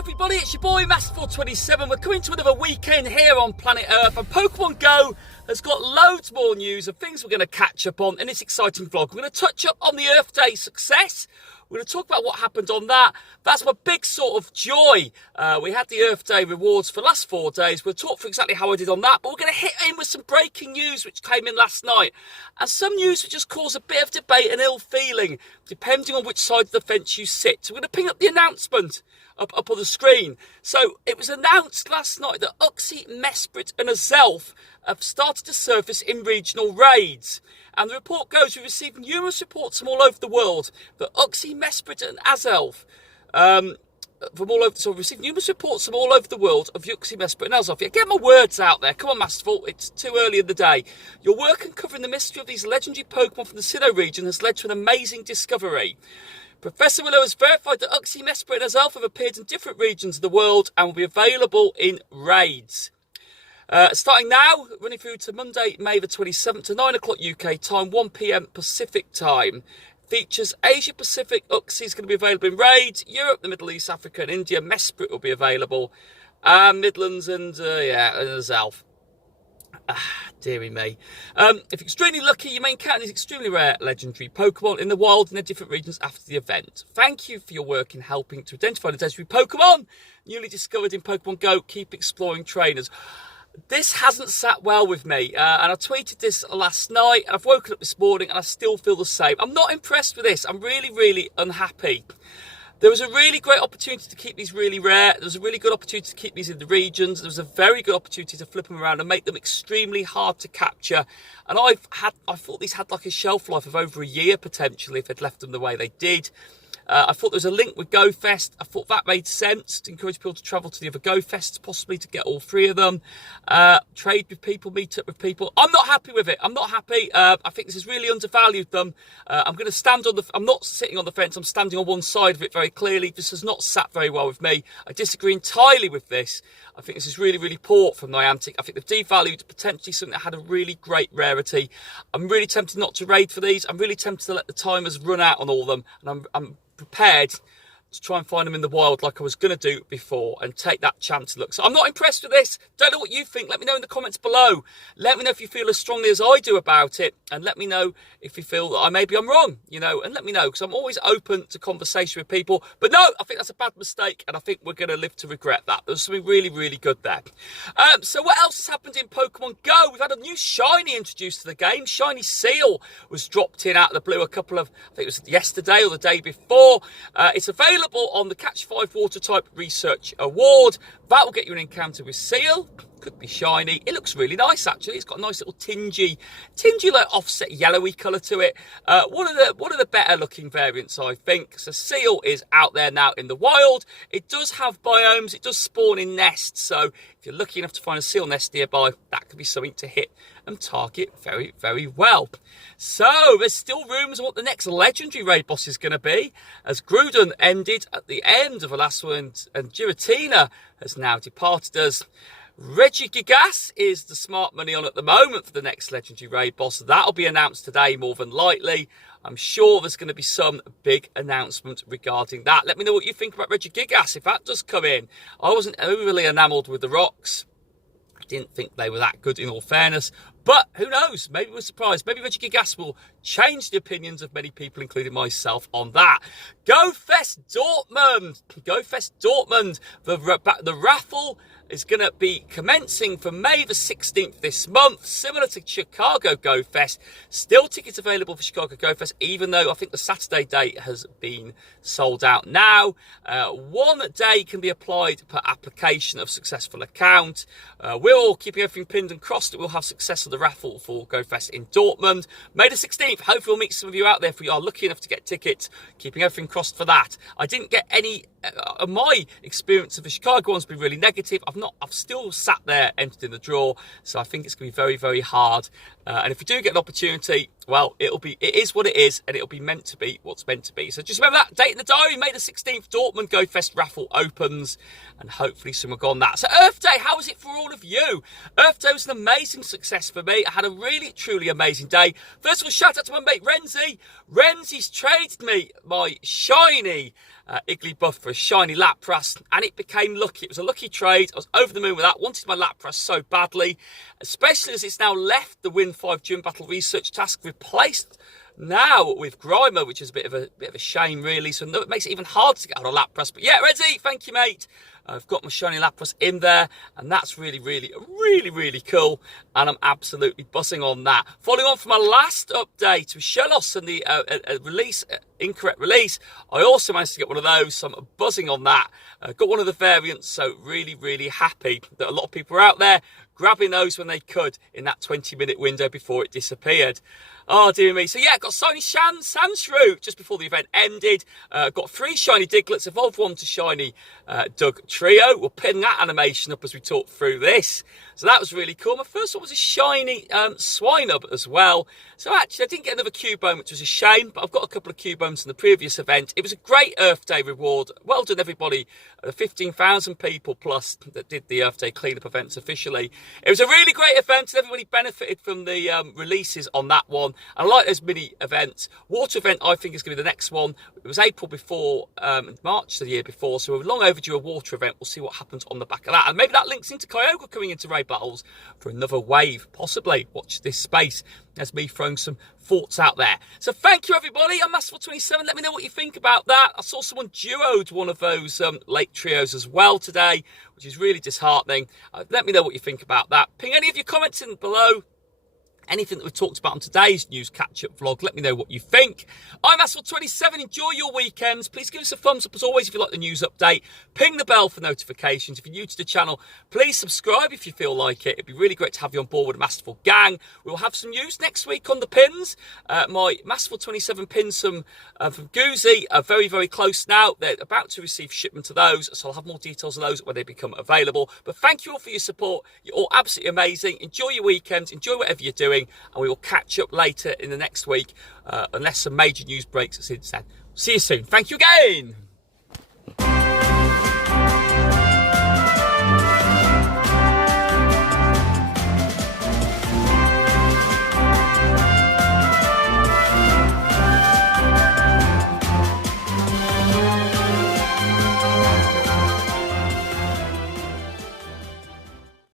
everybody, it's your boy Master427. We're coming to another weekend here on planet Earth, and Pokemon Go has got loads more news and things we're going to catch up on in this exciting vlog. We're going to touch up on the Earth Day success. We're going to talk about what happened on that. That's my big sort of joy. We had the Earth Day rewards for the last 4 days. We'll talk for exactly how I did on that, but we're going to hit in with some breaking news which came in last night, and some news which just cause a bit of debate and ill feeling depending on which side of the fence you sit. So we're going to ping up the announcement up on the screen. So it was announced last night that Uxie, Mesprit and Azelf have started to surface in regional raids. And the report goes, we've received numerous reports from all over the world that Uxie, Mesprit and Azelf, we've received numerous reports from all over the world of Uxie, Mesprit and Azelf. Yeah, get my words out there. Come on, Masterful. It's too early in the day. Your work uncovering the mystery of these legendary Pokemon from the Sinnoh region has led to an amazing discovery. Professor Willow has verified that Uxie, Mesprit and Azelf have appeared in different regions of the world and will be available in raids. Starting now, running through to Monday, May the 27th to 9 o'clock UK time, 1 PM Pacific time. Features Asia Pacific. Uxie is going to be available in raids. Europe, the Middle East, Africa and India. Mesprit will be available. Midlands and Azelf. Dearie me. If you're extremely lucky, you may encounter these extremely rare legendary Pokemon in the wild in their different regions after the event. Thank you for your work in helping to identify the legendary Pokemon newly discovered in Pokemon Go. Keep exploring, trainers. This hasn't sat well with me, and I tweeted this last night, and I've woken up this morning and I still feel the same. I'm not impressed with this. I'm really, really unhappy. There was a really great opportunity to keep these really rare. There was a really good opportunity to keep these in the regions. There was a very good opportunity to flip them around and make them extremely hard to capture. And I thought these had like a shelf life of over a year potentially if they'd left them the way they did. I thought there was a link with GoFest. I thought that made sense to encourage people to travel to the other GoFests, possibly to get all 3 of them. Trade with people, meet up with people. I'm not happy with it. I'm not happy. I think this has really undervalued them. I'm going to stand on I'm not sitting on the fence. I'm standing on one side of it very clearly. This has not sat very well with me. I disagree entirely with this. I think this is really, really poor from Niantic. I think they've devalued potentially something that had a really great rarity. I'm really tempted not to raid for these. I'm really tempted to let the timers run out on all of them. And I'm prepared to try and find them in the wild like I was going to do before and take that chance look. So I'm not impressed with this. Don't know what you think. Let me know in the comments below. Let me know if you feel as strongly as I do about it, and let me know if you feel that maybe I'm wrong, and let me know, because I'm always open to conversation with people. But no, I think that's a bad mistake, and I think we're going to live to regret that. There's something really, really good there. So what else has happened in Pokemon Go? We've had a new shiny introduced to the game. Shiny Seal was dropped in out of the blue I think it was yesterday or the day before. It's available on the Catch 5 Water Type Research Award. That will get you an encounter with Seal. Could be shiny. It looks really nice, actually. It's got a nice little tingy like offset yellowy colour to it. One of the better looking variants, I think. So Seal is out there now in the wild. It does have biomes. It does spawn in nests. So if you're lucky enough to find a Seal nest nearby, that could be something to hit and target very, very well. So there's still rumours of what the next legendary raid boss is going to be, as Grudon ended at the end of the last one, and Giratina has now departed us. Regigigas is the smart money on at the moment for the next legendary raid boss. That'll be announced today more than likely. I'm sure there's going to be some big announcement regarding that. Let me know what you think about Regigigas if that does come in. I wasn't overly enamoured with the rocks. I didn't think they were that good in all fairness. But who knows? Maybe we're surprised. Maybe Regigigas will change the opinions of many people, including myself, on that. GoFest Dortmund. GoFest Dortmund. The raffle is going to be commencing from May the 16th this month, similar to Chicago Go Fest. Still tickets available for Chicago Go Fest, even though I think the Saturday date has been sold out now. 1 day can be applied per application of successful account. We're all keeping everything pinned and crossed that we'll have success of the raffle for Go Fest in Dortmund. May the 16th, hopefully we'll meet some of you out there if we are lucky enough to get tickets. Keeping everything crossed for that. I didn't get any, my experience of the Chicago one's been really negative. I've still sat there, entered in the draw, so I think it's going to be very, very hard. And if we do get an opportunity, well, it is what it is, and it'll be meant to be what's meant to be. So just remember that date in the diary, May the 16th, Dortmund Go Fest raffle opens, and hopefully some will go on that. So Earth Day, how was it for all of you? Earth Day was an amazing success for me. I had a really, truly amazing day. First of all, shout out to my mate Renzi. Renzi's traded me my shiny Igglybuff for a shiny Lapras, and it became lucky. It was a lucky trade. I was over the moon with that. Wanted my Lapras so badly, especially as it's now left the Win 5 Gym Battle research task, replaced now with Grimer, which is a bit of a shame, really. So it makes it even harder to get out of Lapras. But yeah, Renzi, thank you, mate. I've got my shiny Lapras in there, and that's really, really cool, and I'm absolutely buzzing on that. Following on from my last update with Shellos and the incorrect release, I also managed to get one of those, so I'm buzzing on that. Got one of the variants, so really happy that a lot of people were out there grabbing those when they could in that 20-minute window before it disappeared. Oh, dear me. So, yeah, got shiny Sandshrew just before the event ended. Got 3 shiny Diglets, evolved 1 to shiny Doug Trio. We'll pin that animation up as we talk through this. So that was really cool. My first one was a shiny Swinub as well. So actually, I didn't get another Cubone, which was a shame, but I've got a couple of Cubones from the previous event. It was a great Earth Day reward. Well done, everybody. The 15,000 people plus that did the Earth Day cleanup events officially. It was a really great event, and everybody benefited from the releases on that one. I like those mini events. Water event, I think, is going to be the next one. It was April before, March the year before, so we're long overdue a water event. We'll see what happens on the back of that. And maybe that links into Kyogre coming into raid battles for another wave, possibly. Watch this space. That's me throwing some thoughts out there. So thank you, everybody. I'm Masterful27. Let me know what you think about that. I saw someone duoed one of those late trios as well today, which is really disheartening. Let me know what you think about that. Ping any of your comments in below. Anything that we've talked about on today's news catch-up vlog, let me know what you think. I'm Asphalt27. Enjoy your weekends. Please give us a thumbs up as always if you like the news update. Ping the bell for notifications. If you're new to the channel, please subscribe if you feel like it. It'd be really great to have you on board with the Masterful gang. We'll have some news next week on the pins. My Masterful27 pins from Goozy are very close now. They're about to receive shipment of those, so I'll have more details on those when they become available. But thank you all for your support. You're all absolutely amazing. Enjoy your weekends. Enjoy whatever you're doing. And we will catch up later in the next week, unless some major news breaks since then. See you soon. Thank you again.